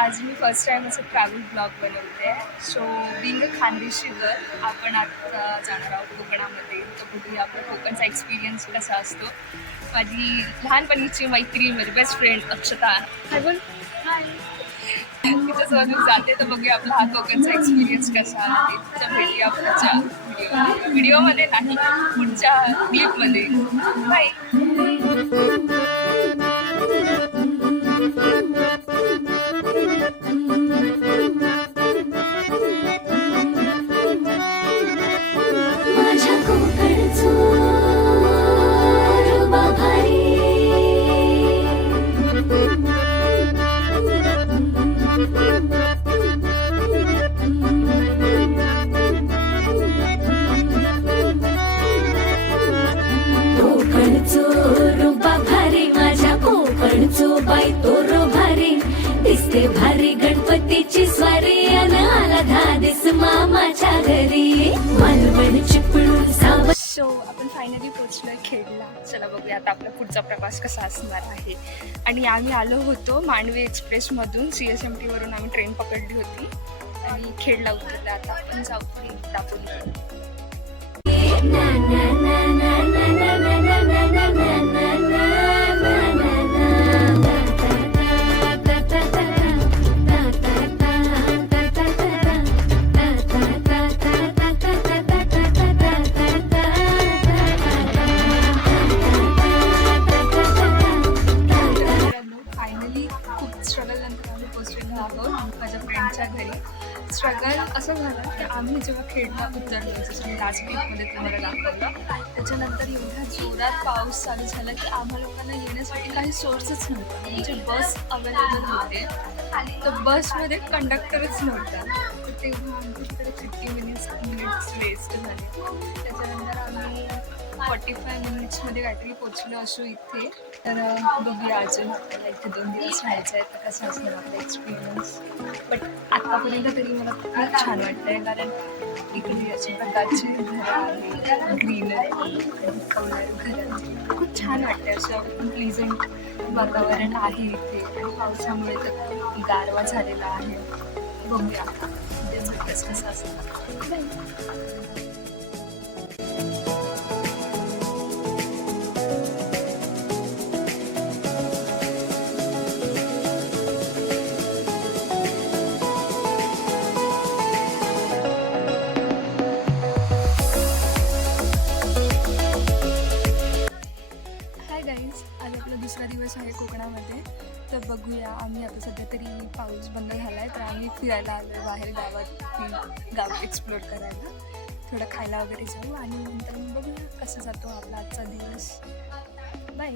आज मी first time असं travel blog बनवते आहे. सो बिंग अ खानदेशीकर आपण आता जाणार आहोत कोकणामध्ये. तर बघूया आपला कोकणचा एक्सपिरियन्स कसा असतो. माझी लहानपणीची मैत्री म्हणजे बेस्ट फ्रेंड अक्षता काय बोल तिच्यासोबत जाते. तर बघूया आपला हा कोकणचा एक्सपिरियन्स कसा आहे. तर भेटूया पुढच्या व्हिडिओमध्ये नाही पुढच्या क्लिपमध्ये. बाय. बाई तोर भारी दिसते भारी गणपतीची स्वारी अन आला धादिस मामाच्या घरी मालवण चिपळूण साव. सो आपण फायनली पोचलोय खेडला. चला बघूया आता आपला पुढचा प्रवास कसा असणार आहे. आणि आम्ही आलो होतो मांडवी एक्सप्रेसमधून CSMT वरून आम्ही ट्रेन पकडली होती आणि खेडला उतरला. आता आपण जाऊ पुढे दापोली. माझ्या फ्रेंडच्या घरी. स्ट्रगल असं झालं की आम्ही जेव्हा खेडला उतरलो जसं मी लास्ट वीकमध्ये तुम्हाला दाखवलं त्याच्यानंतर एवढ्या जोरात पाऊस चालू झाला की आम्हा लोकांना येण्यासाठी काही सोर्सच नव्हता. म्हणजे बस अवेलेबल होते तर बसमध्ये कंडक्टरच नव्हता. तर तेव्हा आमच्याकडे 50 मिनिट्स वेस्ट झाले. त्याच्यानंतर आम्ही 45 मिनिट्समध्ये काहीतरी पोचलो असो इथे. तर बघूया अजून आपल्याला इथे 2 दिवस राहायचं आहे. तर कसं असणार आपला एक्सपिरियन्स. बट आत्तापर्यंत तरी मला खूप छान वाटतं आहे कारण इकडे अशा प्रकारचे घरं आहे ग्रीनरी कौलारू घरं खूप छान वाटतं. असं प्लीझंट वातावरण आहे इथे आणि पावसामुळे तर गारवा झालेला आहे. बघूया त्याचं कसं असतं. आज आपला दुसरा दिवस आहे कोकणामध्ये. तर बघूया आम्ही आता सध्या तरी पाऊस बंद झाला आहे तर आम्ही फिरायला आलो आहे बाहेर गावात. गाव एक्सप्लोर करायला थोडं खायला वगैरे जाऊ आणि नंतर बघूया कसं जातो आपला आजचा दिवस. बाय.